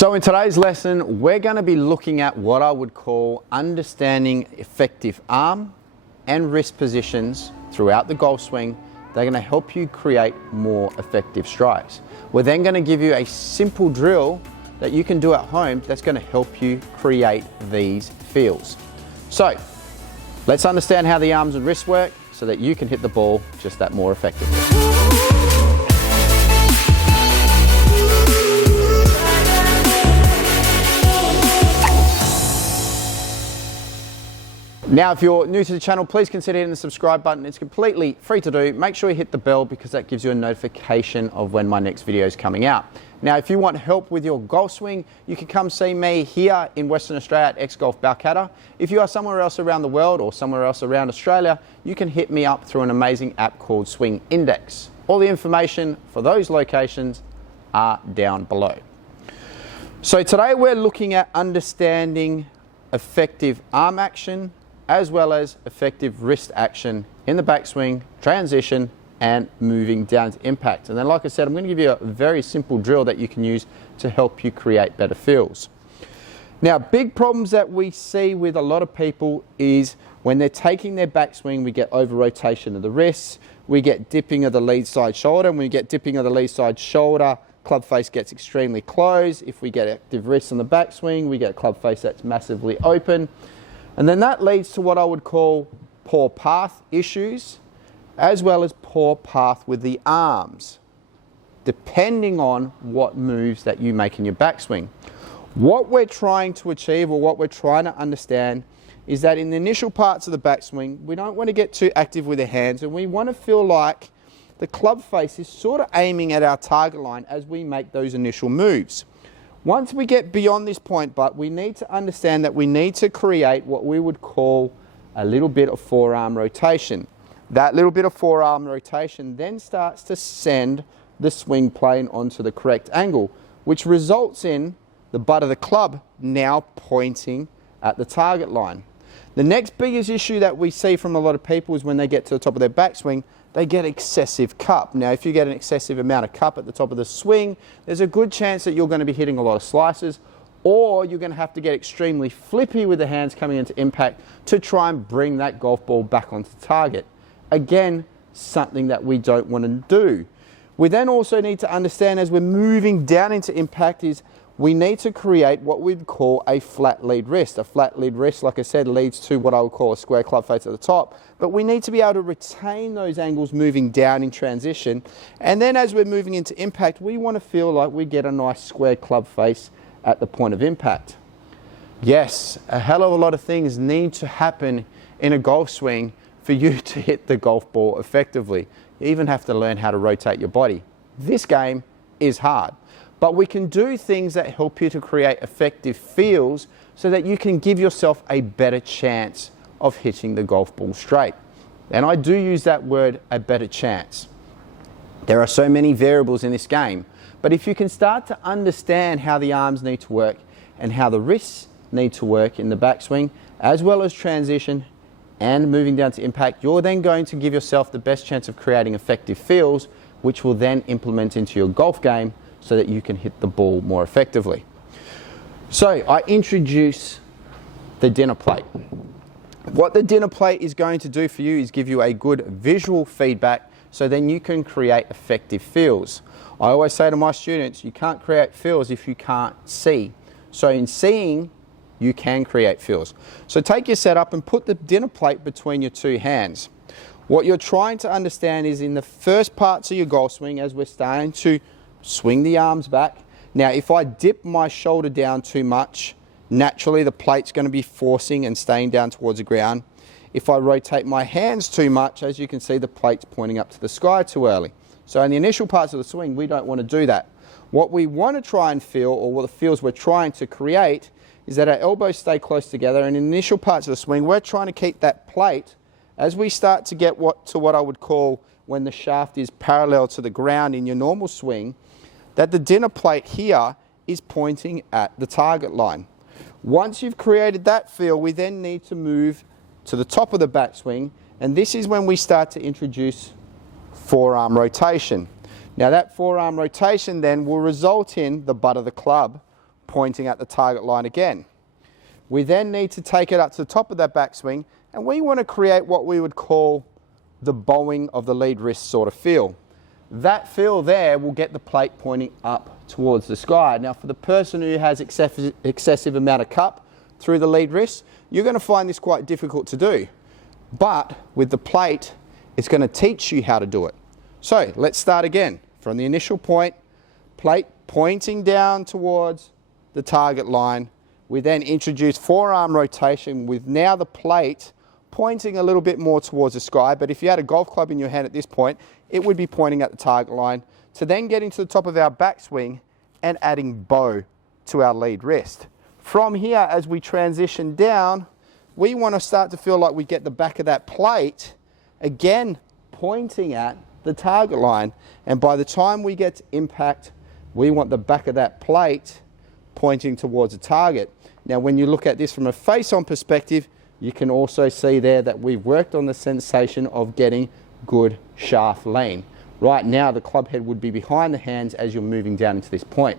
So in today's lesson, we're going to be looking at what I would call understanding effective arm and wrist positions throughout the golf swing. They're going to help you create more effective strikes. We're then going to give you a simple drill that you can do at home that's going to help you create these feels. So let's understand how the arms and wrists work so that you can hit the ball just that more effectively. Now, if you're new to the channel, please consider hitting the subscribe button. It's completely free to do. Make sure you hit the bell because that gives you a notification of when my next video is coming out. Now, if you want help with your golf swing, you can come see me here in Western Australia at X Golf Balcatta. If you are somewhere else around the world or somewhere else around Australia, you can hit me up through an amazing app called Swing Index. All the information for those locations are down below. So today we're looking at understanding effective arm action as well as effective wrist action in the backswing, transition, and moving down to impact. And then, like I said, I'm going to give you a very simple drill that you can use to help you create better feels. Now, big problems that we see with a lot of people is when they're taking their backswing, we get over rotation of the wrists, we get dipping of the lead side shoulder, and when we get dipping of the lead side shoulder, club face gets extremely closed. If we get active wrists on the backswing, we get club face that's massively open. And then that leads to what I would call poor path issues, as well as poor path with the arms, depending on what moves that you make in your backswing. What we're trying to achieve, or what we're trying to understand, is that in the initial parts of the backswing, we don't want to get too active with the hands, and we want to feel like the club face is sort of aiming at our target line as we make those initial moves. Once we get beyond this point, but we need to understand that we need to create what we would call a little bit of forearm rotation. That little bit of forearm rotation then starts to send the swing plane onto the correct angle, which results in the butt of the club now pointing at the target line. The next biggest issue that we see from a lot of people is when they get to the top of their backswing, they get excessive cup. Now, if you get an excessive amount of cup at the top of the swing, there's a good chance that you're going to be hitting a lot of slices, or you're going to have to get extremely flippy with the hands coming into impact to try and bring that golf ball back onto target. Again, something that we don't want to do. We then also need to understand as we're moving down into impact is we need to create what we'd call a flat lead wrist. A flat lead wrist, like I said, leads to what I would call a square club face at the top. But we need to be able to retain those angles moving down in transition. And then as we're moving into impact, we want to feel like we get a nice square club face at the point of impact. Yes, a hell of a lot of things need to happen in a golf swing for you to hit the golf ball effectively. You even have to learn how to rotate your body. This game is hard. But we can do things that help you to create effective feels so that you can give yourself a better chance of hitting the golf ball straight. And I do use that word, a better chance. There are so many variables in this game, but if you can start to understand how the arms need to work and how the wrists need to work in the backswing, as well as transition and moving down to impact, you're then going to give yourself the best chance of creating effective feels, which will then implement into your golf game so that you can hit the ball more effectively. So I introduce the dinner plate. What the dinner plate is going to do for you is give you a good visual feedback so then you can create effective feels. I always say to my students, you can't create feels if you can't see. So in seeing, you can create feels. So take your setup and put the dinner plate between your two hands. What you're trying to understand is in the first parts of your golf swing, as we're starting to swing the arms back. Now, if I dip my shoulder down too much, naturally the plate's going to be forcing and staying down towards the ground. If I rotate my hands too much, as you can see, the plate's pointing up to the sky too early. So in the initial parts of the swing, we don't want to do that. What we want to try and feel, or what the feels we're trying to create, is that our elbows stay close together, and in the initial parts of the swing, we're trying to keep that plate as we start to get what I would call when the shaft is parallel to the ground in your normal swing, that the dinner plate here is pointing at the target line. Once you've created that feel, we then need to move to the top of the backswing, and this is when we start to introduce forearm rotation. Now that forearm rotation then will result in the butt of the club pointing at the target line again. We then need to take it up to the top of that backswing, and we want to create what we would call the bowing of the lead wrist sort of feel. That feel there will get the plate pointing up towards the sky. Now for the person who has excessive amount of cup through the lead wrist, you're going to find this quite difficult to do. But with the plate, it's going to teach you how to do it. So let's start again. From the initial point, plate pointing down towards the target line. We then introduce forearm rotation with now the plate pointing a little bit more towards the sky. But if you had a golf club in your hand at this point, it would be pointing at the target line, to then getting to the top of our backswing and adding bow to our lead wrist. From here, as we transition down, we want to start to feel like we get the back of that plate again pointing at the target line. And by the time we get to impact, we want the back of that plate pointing towards the target. Now, when you look at this from a face-on perspective, you can also see there that we've worked on the sensation of getting good shaft lean. Right now, the club head would be behind the hands as you're moving down into this point.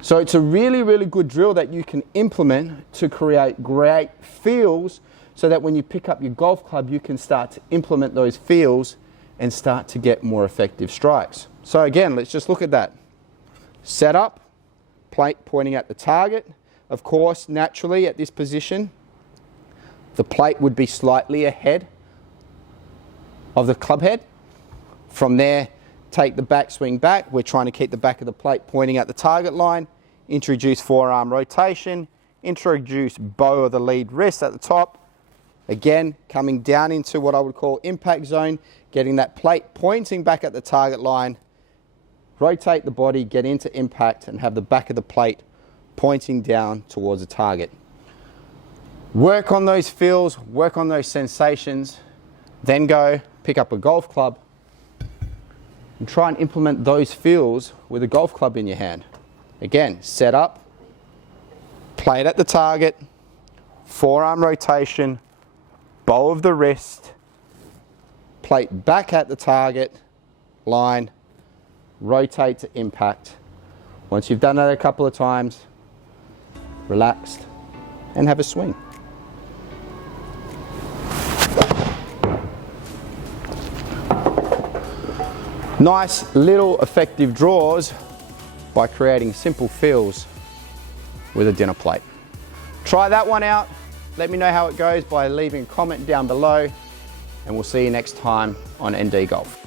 So it's a really, really good drill that you can implement to create great feels, so that when you pick up your golf club, you can start to implement those feels and start to get more effective strikes. So again, let's just look at that. Set up, plate pointing at the target. Of course, naturally at this position, the plate would be slightly ahead of the club head. From there, take the backswing back. We're trying to keep the back of the plate pointing at the target line. Introduce forearm rotation. Introduce bow of the lead wrist at the top. Again, coming down into what I would call impact zone, getting that plate pointing back at the target line. Rotate the body, get into impact, and have the back of the plate pointing down towards the target. Work on those feels, work on those sensations, then go pick up a golf club and try and implement those feels with a golf club in your hand. Again, set up, plate at the target, forearm rotation, bow of the wrist, plate back at the target line, rotate to impact. Once you've done that a couple of times, relaxed and have a swing. Nice little effective draws by creating simple feels with a dinner plate. Try that one out. Let me know how it goes by leaving a comment down below, and we'll see you next time on ND Golf.